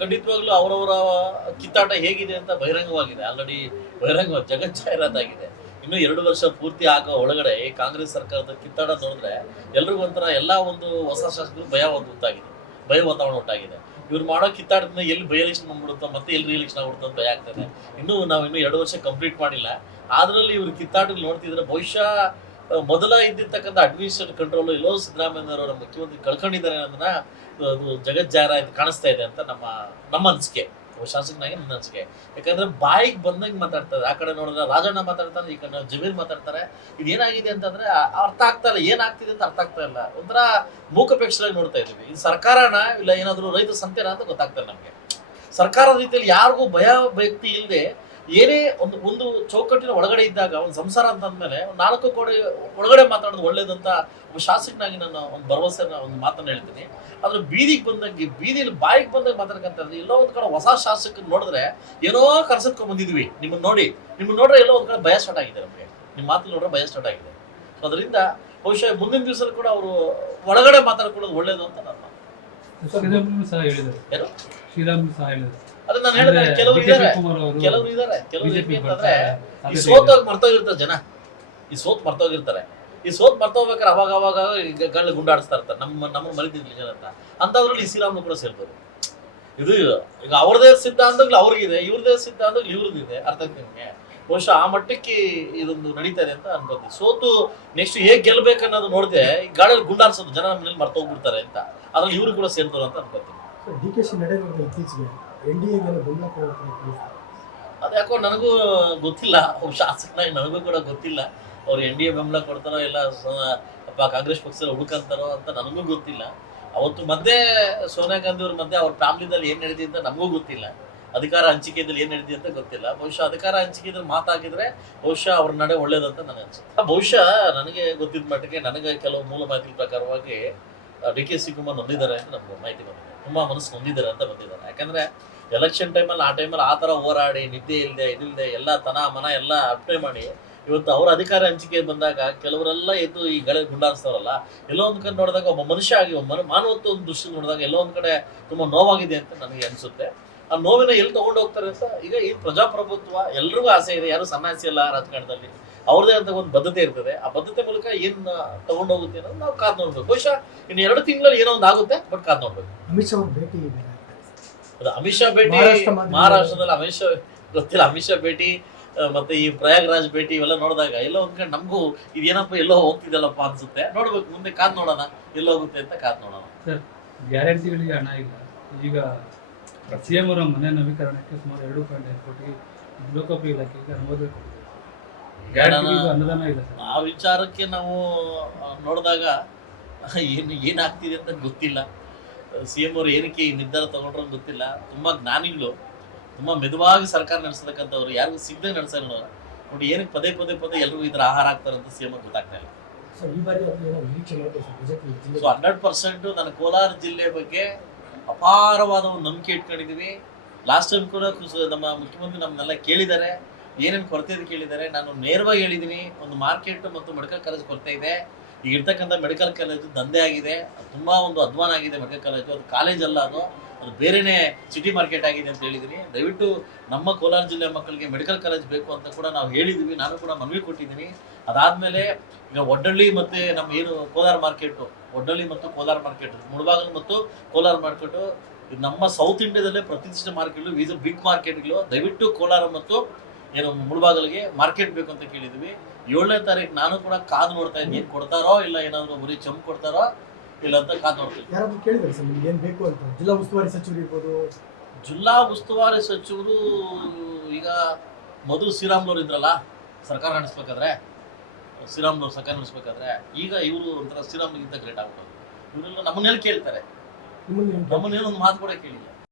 ಖಂಡಿತವಾಗ್ಲೂ ಅವರವರ ಕಿತ್ತಾಟ ಹೇಗಿದೆ ಅಂತ ಬಹಿರಂಗವಾಗಿದೆ. ಆಲ್ರೆಡಿ ಬಹಿರಂಗ ಜಗತ್ ಜಾಹೀರಾತಾಗಿದೆ ಇನ್ನು ಎರಡು ವರ್ಷ ಪೂರ್ತಿ ಆಗೋ ಒಳಗಡೆ ಈ ಕಾಂಗ್ರೆಸ್ ಸರ್ಕಾರದ ಕಿತ್ತಾಟ ನೋಡಿದ್ರೆ ಎಲ್ರಿಗೂ ಒಂಥರ ಎಲ್ಲ ಒಂದು ಹೊಸ ಶಾಸಕರು ಭಯ ಒಂದು ಉಂಟಾಗಿದೆ. ಭಯ ವಾತಾವರಣ ಉಂಟಾಗಿದೆ. ಇವ್ರು ಮಾಡೋ ಕಿತ್ತಾಟದಿಂದ ಎಲ್ಲಿ ಬೈ ಎಲೆಕ್ಷನ್ ಬಂದ್ಬಿಡುತ್ತೋ ಮತ್ತೆ ಎಲ್ಲಿ ರೀ ಎಲೆಕ್ಷನ್ ಆಗ್ಬಿಡುತ್ತೋ ಅಂತ ಭಯ ಆಗ್ತದೆ. ಇನ್ನು ನಾವು ಇನ್ನೂ ಎರಡು ವರ್ಷ ಕಂಪ್ಲೀಟ್ ಮಾಡಿಲ್ಲ. ಅದರಲ್ಲಿ ಇವ್ರು ಕಿತ್ತಾಟ ನೋಡ್ತಿದ್ರೆ ಬಹುಶಃ ಮೊದಲ ಇದ್ದಿರ್ತಕ್ಕಂಥ ಅಡ್ಮಿನಿಸ್ಟ್ರೇಟಿವ್ ಕಂಟ್ರೋಲ್ ಎಲ್ಲೋ ಸಿದ್ದರಾಮಯ್ಯನವರ ಮುಖ್ಯಮಂತ್ರಿ ಕಳ್ಕೊಂಡಿದ್ದಾರೆ ಅನ್ನೋದನ್ನ ಅದು ಜಗತ್ ಜಾರ ಇದು ಕಾಣಿಸ್ತಾ ಇದೆ ಅಂತ ನಮ್ಮ ನಮ್ಮ ಅನಿಸಿಕೆ ಶಾಸಕನಾಗಿ ನನ್ನ ಅನಿಸಿಕೆ. ಯಾಕಂದ್ರೆ ಬಾಯಿಗೆ ಬಂದಂಗೆ ಮಾತಾಡ್ತಾರೆ. ಆ ಕಡೆ ನೋಡಿದ್ರೆ ರಾಜಣ್ಣ ಮಾತಾಡ್ತಾರೆ, ಈ ಕಡೆ ಜಮೀರ್ ಮಾತಾಡ್ತಾರೆ. ಇದೇನಾಗಿದೆ ಅಂತಂದ್ರೆ ಅರ್ಥ ಆಗ್ತಾ ಇಲ್ಲ. ಏನಾಗ್ತಿದೆ ಅಂತ ಅರ್ಥ ಆಗ್ತಾ ಇಲ್ಲ. ಒಂಥರ ಮೂಕಪೇಕ್ಷರಾಗಿ ನೋಡ್ತಾ ಇದೀವಿ ಇದು ಸರ್ಕಾರನ ಇಲ್ಲ ಏನಾದ್ರು ರೈತ ಸಂತೆನ ಅಂತ ಗೊತ್ತಾಗ್ತಾ ಇಲ್ಲ ನಮಗೆ. ಸರ್ಕಾರದ ರೀತಿಯಲ್ಲಿ ಯಾರಿಗೂ ಭಯ ವ್ಯಕ್ತಿ ಇಲ್ಲದೆ ಏನೇ ಒಂದು ಒಂದು ಚೌಕಟ್ಟಿನ ಒಳಗಡೆ ಇದ್ದಾಗ ಒಂದು ಸಂಸಾರ ಅಂತ ಅಂದ್ಮೇಲೆ ಒಂದು ನಾಲ್ಕು ಕೋಡಿ ಒಳಗಡೆ ಮಾತಾಡೋದು ಒಳ್ಳೇದಂತ ಒಬ್ಬ ಶಾಸಕನಾಗಿ ನಾನು ಒಂದು ಭರವಸೆನ ಒಂದು ಮಾತನ್ನ ಹೇಳ್ತೀನಿ. ಆದ್ರೆ ಬೀದಿಗೆ ಬಂದಂಗೆ ಬೀದಿಲಿ ಬಾಯಿಗೆ ಬಂದಾಗ ಮಾತಾಡ್ಕಂತಂದ್ರೆ ಎಲ್ಲೋ ಒಂದ್ ಕಡೆ ಹೊಸ ಶಾಸಕ ನೋಡಿದ್ರೆ ಏನೋ ಕರ್ಸತ್ಕೊಂಡ್ ಬಂದಿದ್ವಿ. ನಿಮ್ಮನ್ನ ನೋಡಿ ನಿಮ್ಮನ್ನ ನೋಡ್ರೆ ಎಲ್ಲೋ ಒಂದ್ ಕಡೆ ಭಯ ಸ್ಟಾರ್ಟ್ ಆಗಿದೆ ನಮಗೆ. ನಿಮ್ಮ ಮಾತು ನೋಡ್ರೆ ಭಯ ಸ್ಟಾರ್ಟ್ ಆಗಿದೆ. ಸೊ ಅದರಿಂದ ಬಹುಶಃ ಮುಂದಿನ ದಿವಸ ಕೂಡ ಅವರು ಒಳಗಡೆ ಮಾತಾಡ್ಕೊಳ್ಳೋದು ಒಳ್ಳೇದು ಅಂತ ನನ್ನ ಶ್ರೀರಾಮ್ ಸಹ ಹೇಳಿದರು? ಶ್ರೀರಾಮ್ ಸಹ ಹೇಳಿದರು ಅದೇ ನಾನು ಹೇಳಿದ್ರೆ ಕೆಲವರು ಡಿ ಇದ್ದಾರೆ ಕೆಲವರು ಇದ್ದಾರೆ ಕೆಲವರು ಬಿಜೆಪಿ ಅಂತಂದ್ರೆ ಈ ಸೋತೋಗಿ ಮರ್ತೋಗಿರ್ತಾರೆ ಜನ. ಈ ಸೋತ್ ಮರ್ತೋಗಿರ್ತಾರೆ ಈ ಸೋತ್ ಮರ್ತೋಗ್ಬೇಕಾದ್ರೆ ಅವಾಗ ಅವಾಗ ಗಳ್ಳಿ ಗುಂಡಾಡಿಸ್ತಾ ಇರ್ತಾರೆ. ನಮ್ಮ ನಮ್ಮ ಮರಿತಿರ್ಲಿ ಜನ ಅಂತ ಅಂತದ್ರಲ್ಲಿ ಈ ಶ್ರೀರಾಮ್ನು ಕೂಡ ಸೇರ್ಬೋದು. ಇದು ಈಗ ಅವ್ರದೇ ಸಿದ್ಧಾಂತಗಳು ಅವ್ರಿಗಿದೆ. ಇವ್ರದೇ ಸಿದ್ಧಾಂತಗಳು ಇವ್ರದ್ದಿದೆ ಅರ್ಥ ನಿಮಗೆ? ಬಹುಶಃ ಆ ಮಟ್ಟಕ್ಕೆ ಇದೊಂದು ನಡೀತಾ ಇದೆ ಅಂತ ಅನ್ಬೋದು ಸೋತು ನೆಕ್ಸ್ಟ್ ಹೇಗ್ ಗೆಲ್ಬೇಕು ಅನ್ನೋದು ನೋಡಿದೆ ಈ ಗಾಳಿಯಲ್ಲಿ ಗುಂಡಾಡ್ಸೋದು ಜನ ನಮ್ಮಲ್ಲಿ ಮರ್ತೋಗ್ಬಿಡ್ತಾರೆ ಅಂತ. ಅದ್ರಲ್ಲಿ ಇವ್ರು ಕೂಡ ಸೇರ್ತಾರೆ ಅಂತ ಅನ್ಕೋತೀನಿ. ಡಿ ಕೆ ಶಿ ನಡೆಯವರು ಇತ್ತೀಚೆಗೆ. ಎನ್ ಡಿ ಬೆಂಬಲ ಕೊಡೋಕೆ ಅದು ಯಾಕೋ ನನಗೂ ಗೊತ್ತಿಲ್ಲ ಒಬ್ಬ ನನಗೂ ಕೂಡ ಗೊತ್ತಿಲ್ಲ. ಅವ್ರು ಎನ್ ಡಿ ಎ ಬೆಂಬಲ ಕೊಡ್ತಾರೋ ಇಲ್ಲ ಕಾಂಗ್ರೆಸ್ ಪಕ್ಷದಲ್ಲಿ ಹುಡುಕಂತಾರೋ ಅಂತ ನನಗೂ ಗೊತ್ತಿಲ್ಲ. ಅವತ್ತು ಮಧ್ಯೆ ಸೋನಿಯಾ ಗಾಂಧಿ ಅವ್ರ ಮಧ್ಯೆ ಅವ್ರ ಫ್ಯಾಮಿಲಿದಲ್ಲಿ ಏನ್ ನಡೆದಿ ಅಂತ ನಮಗೂ ಗೊತ್ತಿಲ್ಲ. ಅಧಿಕಾರ ಹಂಚಿಕೆದಲ್ಲಿ ಏನ್ ನಡೆದಿ ಅಂತ ಗೊತ್ತಿಲ್ಲ. ಬಹುಶಃ ಅಧಿಕಾರ ಹಂಚಿಕೆದಲ್ಲಿ ಮಾತಾಗಿದ್ರೆ ಬಹುಶಃ ಅವ್ರ ನಡೆ ಒಳ್ಳೇದಂತ ನನಗೆ ಅನ್ಸುತ್ತೆ. ಬಹುಶಃ ನನಗೆ ಗೊತ್ತಿದ್ದ ಮಟ್ಟಿಗೆ ನನಗೆ ಕೆಲವು ಮೂಲ ಮಾಹಿತಿ ಪ್ರಕಾರವಾಗಿ ಡಿ ಕೆ ಶಿವಕುಮಾರ್ ನೊಂದಿದ್ದಾರೆ ಅಂತ ನಮ್ಗೆ ಮಾಹಿತಿ ಬಂದಿದೆ. ತುಂಬಾ ಮನಸ್ಸು ನೊಂದಿದ್ದಾರೆ ಅಂತ ಬಂದಿದ್ದಾರೆ. ಯಾಕಂದ್ರೆ ಎಲೆಕ್ಷನ್ ಟೈಮಲ್ಲಿ ಆ ಟೈಮಲ್ಲಿ ಆ ಥರ ಹೋರಾಡಿ, ನಿದ್ದೆ ಇಲ್ಲದೆ ಇದಿಲ್ಲದೆ ಎಲ್ಲ ತನ ಮನ ಎಲ್ಲ ಅಪ್ಲೈ ಮಾಡಿ, ಇವತ್ತು ಅವ್ರ ಅಧಿಕಾರ ಹಂಚಿಕೆ ಬಂದಾಗ ಕೆಲವರೆಲ್ಲ ಎದ್ದು ಈ ಗಳೆ ಗುಂಡಾರಿಸ್ತಾರಲ್ಲ, ಎಲ್ಲೋ ಒಂದು ಕಡೆ ನೋಡಿದಾಗ ಒಬ್ಬ ಮನುಷ್ಯ ಆಗಿ, ಒಬ್ಬ ಮನು- ಮಾನವತ್ವ ಒಂದು ದೃಷ್ಟಿ ನೋಡಿದಾಗ ಎಲ್ಲೋ ಒಂದು ಕಡೆ ತುಂಬ ನೋವಾಗಿದೆ ಅಂತ ನನಗೆ ಅನಿಸುತ್ತೆ. ಆ ನೋವಿನ ಎಲ್ಲಿ ತಗೊಂಡು ಹೋಗ್ತಾರೆ ಅಂತ ಈಗ ಈ ಪ್ರಜಾಪ್ರಭುತ್ವ ಎಲ್ರಿಗೂ ಆಸೆ ಇದೆ, ಯಾರು ಸನ್ಯಾಸಿ ಅಲ್ಲ ರಾಜಕಾರಣದಲ್ಲಿ. ಅವ್ರದೇ ಅಂತ ಒಂದು ಬದ್ಧತೆ ಇರ್ತದೆ. ಆ ಬದ್ಧತೆ ಮೂಲಕ ಏನ್ ತಗೊಂಡೋಗುತ್ತೆ ಅನ್ನೋದು ನಾವು ಕಾದ್ ನೋಡ್ಬೇಕು. ಬಹುಶಃ ಇನ್ನು ಎರಡು ತಿಂಗಳಲ್ಲಿ ಏನೋ ಒಂದು ಆಗುತ್ತೆ, ಬಟ್ ಕಾದ್ ನೋಡ್ಬೇಕು. ಅಮಿತ್ ಶಾ ಭೇಟಿ ಅಮಿತ್ ಶಾ ಭೇಟಿ ಮಹಾರಾಷ್ಟ್ರದಲ್ಲಿ ಅಮಿತ್ ಶಾ ಗೊತ್ತಿಲ್ಲ ಅಮಿತ್ ಶಾ ಭೇಟಿ ಮತ್ತೆ ಈ ಪ್ರಯಾಗ್ರಾಜ್ ಭೇಟಿ ಇವೆಲ್ಲ ನೋಡಿದಾಗ ಎಲ್ಲೋ ಒಂದ್ ಕಡೆ ನಮಗೂ ಇದೇನಪ್ಪ ಎಲ್ಲೋ ಹೋಗ್ತಿದ್ಯಲ್ಲಪ್ಪ ಅನ್ಸುತ್ತೆ. ನೋಡ್ಬೇಕು ಮುಂದೆ ಕಾದ್ ನೋಡೋಣ ಎಲ್ಲ ಹೋಗುತ್ತೆ ಅಂತ ಕಾದ್ ನೋಡೋಣ. ಗ್ಯಾರಂಟಿಗಳಿಗೆ ಹಣ ಇಲ್ಲ. ಈಗ ಸಿ ಎಂ ಅವರ ಮನೆ ನವೀಕರಣಕ್ಕೆ ಸುಮಾರು ಎರಡು ಪಾಯಿಂಟ್ ಐದು ಕೋಟಿ ಲೋಕೋಪಿ ಇಲಾಖೆಗೆ ಅನುಮೋದನೆ ಅನುದಾನ ಇಲ್ಲ ಆ ವಿಚಾರಕ್ಕೆ ನಾವು ನೋಡಿದಾಗ ಏನು ಏನಾಗ್ತಿದೆ ಅಂತ ಗೊತ್ತಿಲ್ಲ. ಸಿ ಎಂ ಅವರು ಏನಕ್ಕೆ ಈ ನಿರ್ಧಾರ ತಗೊಂಡ್ರು ಗೊತ್ತಿಲ್ಲ. ತುಂಬಾ ಜ್ಞಾನಿಗಳು ತುಂಬಾ ಮೆದುವಾಗಿ ಸರ್ಕಾರ ನಡೆಸತಕ್ಕಂಥವ್ರು ಯಾರಿಗೂ ಸಿಗದೆ ನಡೆಸಲ್ಲ ನೋಡಿ ಏನಕ್ಕೆ ಪದೇ ಪದೇ ಪದೇ ಎಲ್ಲರೂ ಇದ್ರ ಆಹಾರ ಆಗ್ತಾರೆ ಅಂತ ಸಿ ಎಂ ಗೊತ್ತಾಗ್ತಾ ಇಲ್ಲ. ಸೊ ಹಂಡ್ರೆಡ್ ಪರ್ಸೆಂಟ್ ನನ್ನ ಕೋಲಾರ ಜಿಲ್ಲೆ ಬಗ್ಗೆ ಅಪಾರವಾದ ಒಂದು ನಂಬಿಕೆ ಇಟ್ಕೊಂಡಿದ್ದೀವಿ ಲಾಸ್ಟ್ ಟೈಮ್ ಕೂಡ ನಮ್ಮ ಮುಖ್ಯಮಂತ್ರಿ ನಮ್ಮನ್ನೆಲ್ಲ ಕೇಳಿದ್ದಾರೆ. ಏನೇನು ಕೊರತೆ ಇದೆ ಕೇಳಿದ್ದಾರೆ. ನಾನು ನೇರವಾಗಿ ಹೇಳಿದ್ದೀನಿ ಒಂದು ಮಾರ್ಕೆಟ್ ಮತ್ತು ಮೆಡಿಕಲ್ ಕಾಲೇಜ್ ಕೊರತೆ ಇದೆ. ಈಗ ಇರ್ತಕ್ಕಂಥ ಮೆಡಿಕಲ್ ಕಾಲೇಜು ದಂಧೆ ಆಗಿದೆ. ತುಂಬ ಒಂದು ಅಧ್ವಾನ ಆಗಿದೆ ಮೆಡಿಕಲ್ ಕಾಲೇಜು ಅದು ಕಾಲೇಜ್ ಅಲ್ಲ ಅದು. ಅದು ಬೇರೆನೇ ಸಿಟಿ ಮಾರ್ಕೆಟ್ ಆಗಿದೆ ಅಂತ ಹೇಳಿದ್ದೀನಿ ದಯವಿಟ್ಟು ನಮ್ಮ ಕೋಲಾರ ಜಿಲ್ಲೆ ಮಕ್ಕಳಿಗೆ ಮೆಡಿಕಲ್ ಕಾಲೇಜ್ ಬೇಕು ಅಂತ ಕೂಡ ನಾವು ಹೇಳಿದ್ವಿ. ನಾನು ಕೂಡ ಮನವಿ ಕೊಟ್ಟಿದ್ದೀನಿ. ಅದಾದಮೇಲೆ ಈಗ ಒಡ್ಡಳ್ಳಿ ಮತ್ತೆ ನಮ್ಮ ಏನು ಕೋಲಾರ ಮಾರ್ಕೆಟ್ ಒಡ್ಡಳ್ಳಿ ಮತ್ತು ಕೋಲಾರ ಮಾರ್ಕೆಟ್ ಮುಳಬಾಗಲು ಮತ್ತು ಕೋಲಾರ ಮಾರ್ಕೆಟ್ ನಮ್ಮ ಸೌತ್ ಇಂಡಿಯಾದಲ್ಲೇ ಪ್ರತಿಷ್ಠಿತ ಮಾರ್ಕೆಟ್ ವೀಸ ಬಿಗ್ ಮಾರ್ಕೆಟ್ಗಳು ದಯವಿಟ್ಟು ಕೋಲಾರ ಮತ್ತು ಏನು ಮುಳಬಾಗಲಿಗೆ ಮಾರ್ಕೆಟ್ ಬೇಕು ಅಂತ ಕೇಳಿದ್ವಿ. ಏಳನೇ ತಾರೀಕು ನಾನು ಕೂಡ ಕಾದು ನೋಡ್ತಾ ಇದ್ದೀನಿ ಏನ್ ಕೊಡ್ತಾರೋ ಇಲ್ಲ ಏನಾದ್ರು ಬರೀ ಚಮ್ ಕೊಡ್ತಾರೋ ಇಲ್ಲ ಅಂತ ಕಾದು ನೋಡ್ತೀನಿ ಯಾರಾದ್ರೂ ಕೇಳಿದ್ದಾರೆ ಸರ್ ನಿಮ್ಗೆ ಏನ್ ಬೇಕು ಅಂತ? ಜಿಲ್ಲಾ ಉಸ್ತುವಾರಿ ಸಚಿವರು ಇರ್ಬೋದು. ಜಿಲ್ಲಾ ಉಸ್ತುವಾರಿ ಸಚಿವರು ಈಗ ಮೊದಲು ಶ್ರೀರಾಮ್ನವ್ರು ಇದ್ರಲ್ಲ ಸರ್ಕಾರ ನಡೆಸ್ಬೇಕಾದ್ರೆ ಶ್ರೀರಾಮ್ನವ್ರು ಸರ್ಕಾರ ನಡೆಸ್ಬೇಕಾದ್ರೆ ಈಗ ಇವರು ಒಂಥರ ಶ್ರೀರಾಮ್ಗಿಂತ ಗ್ರೇಟ್ ಆಗ್ಬೋದು ಇವರೆಲ್ಲ ನಮ್ಮನ್ನೆಲ್ಲ ಕೇಳ್ತಾರೆ. ನಮ್ಮನ್ನೇನೊಂದು ನಮ್ಮನ್ನೇನು ಒಂದು ಮಾತು ಕೂಡ ಕೇಳಿಲ್ಲ.